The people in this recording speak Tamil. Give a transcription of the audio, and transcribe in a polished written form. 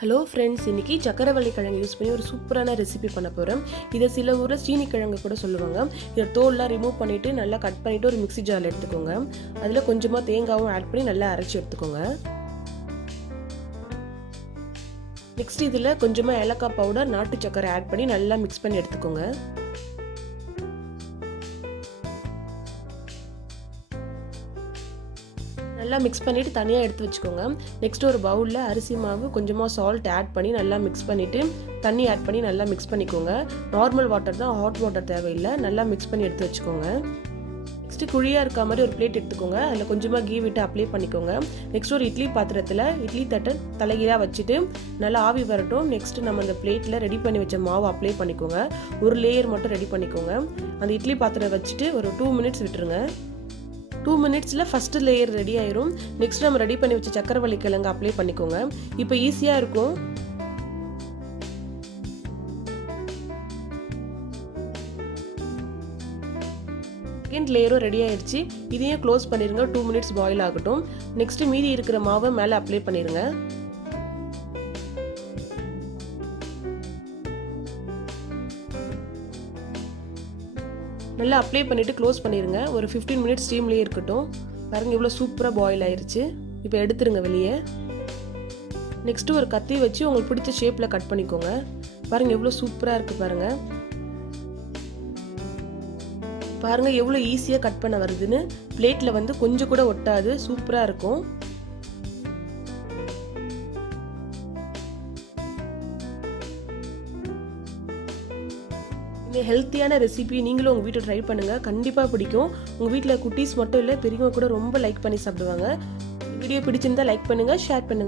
ஹலோ ஃப்ரெண்ட்ஸ், இன்றைக்கி சக்கரவள்ளி கிழங்கு யூஸ் பண்ணி ஒரு சூப்பரான ரெசிபி பண்ண போகிறேன். இதை சில ஊரில் சீனி கிழங்கு கூட சொல்லுவாங்க. இதை தோல்லாம் ரிமூவ் பண்ணிவிட்டு நல்லா கட் பண்ணிவிட்டு ஒரு மிக்ஸி ஜாரில் எடுத்துக்கோங்க. அதில் கொஞ்சமாக தேங்காவும் ஆட் பண்ணி நல்லா அரைச்சி எடுத்துக்கோங்க. நெக்ஸ்ட் இதில் கொஞ்சமாக ஏலக்காய் பவுடர், நாட்டு சக்கரை ஆட் பண்ணி நல்லா மிக்ஸ் பண்ணி எடுத்துக்கோங்க. நல்லா மிக்ஸ் பண்ணிவிட்டு தனியாக எடுத்து வச்சுக்கோங்க. நெக்ஸ்ட் ஒரு பவுலில் அரிசி மாவு, கொஞ்சமாக சால்ட் ஆட் பண்ணி நல்லா மிக்ஸ் பண்ணிவிட்டு தண்ணி ஆட் பண்ணி நல்லா மிக்ஸ் பண்ணிக்கோங்க. நார்மல் வாட்டர் தான், ஹாட் வாட்டர் தேவையில்லை. நல்லா மிக்ஸ் பண்ணி எடுத்து வச்சுக்கோங்க. நெக்ஸ்ட்டு குழியாக இருக்க மாதிரி ஒரு பிளேட் எடுத்துக்கோங்க. அதில் கொஞ்சமாக கீ விட்டு அப்ளை பண்ணிக்கோங்க. நெக்ஸ்ட் ஒரு இட்லி பாத்திரத்தில் இட்லி தட்டை தலைகீழாக வச்சுட்டு நல்லா ஆவி வரட்டும். நெக்ஸ்ட்டு நம்ம அந்த பிளேட்டில் ரெடி பண்ணி வச்ச மாவு அப்ளை பண்ணிக்கோங்க. ஒரு லேயர் மட்டும் ரெடி பண்ணிக்கோங்க. அந்த இட்லி பாத்திரம் வச்சுட்டு ஒரு 2 மினிட்ஸ் விட்டுருங்க. 2 மினிட்ஸில் ஃபஸ்ட்டு லேயர் ரெடி ஆயிரும். நெக்ஸ்ட் நம்ம ரெடி பண்ணி வச்ச சக்கரவள்ளி கிழங்கு அப்ளை பண்ணிக்கோங்க. இப்போ ஈஸியாக இருக்கும். செகண்ட் லேயரும் ரெடி ஆயிடுச்சு. இதையும் க்ளோஸ் பண்ணிடுங்க. 2 மினிட்ஸ் பாயில் ஆகட்டும். நெக்ஸ்ட் மீதி இருக்கிற மாவை மேலே அப்ளை பண்ணிடுங்க. நல்லா அப்ளை பண்ணிவிட்டு க்ளோஸ் பண்ணிடுங்க. ஒரு 15 மினிட்ஸ் ஸ்டீம்லேயே இருக்கட்டும். பாருங்கள் இவ்வளோ சூப்பராக பாயில் ஆயிடுச்சு. இப்போ எடுத்துருங்க வெளியே. நெக்ஸ்ட்டு ஒரு கத்தி வச்சு உங்களுக்கு பிடிச்ச ஷேப்பில் கட் பண்ணிக்கோங்க. பாருங்கள் எவ்வளோ சூப்பராக இருக்குது பாருங்கள். பாருங்கள் எவ்வளோ ஈஸியாக கட் பண்ண வருதுன்னு. பிளேட்டில் வந்து கொஞ்சம் கூட ஒட்டாது, சூப்பராக இருக்கும். இந்த ஹெல்த்தியான ரெசிபி நீங்களும் உங்கள் வீட்டில் ட்ரை பண்ணுங்கள். கண்டிப்பாக பிடிக்கும். உங்கள் வீட்டில் குட்டீஸ் மட்டும் இல்லை, பெரியவங்க கூட ரொம்ப லைக் பண்ணி சாப்பிடுவாங்க. வீடியோ பிடிச்சிருந்தா லைக் பண்ணுங்கள், ஷேர் பண்ணுங்கள்.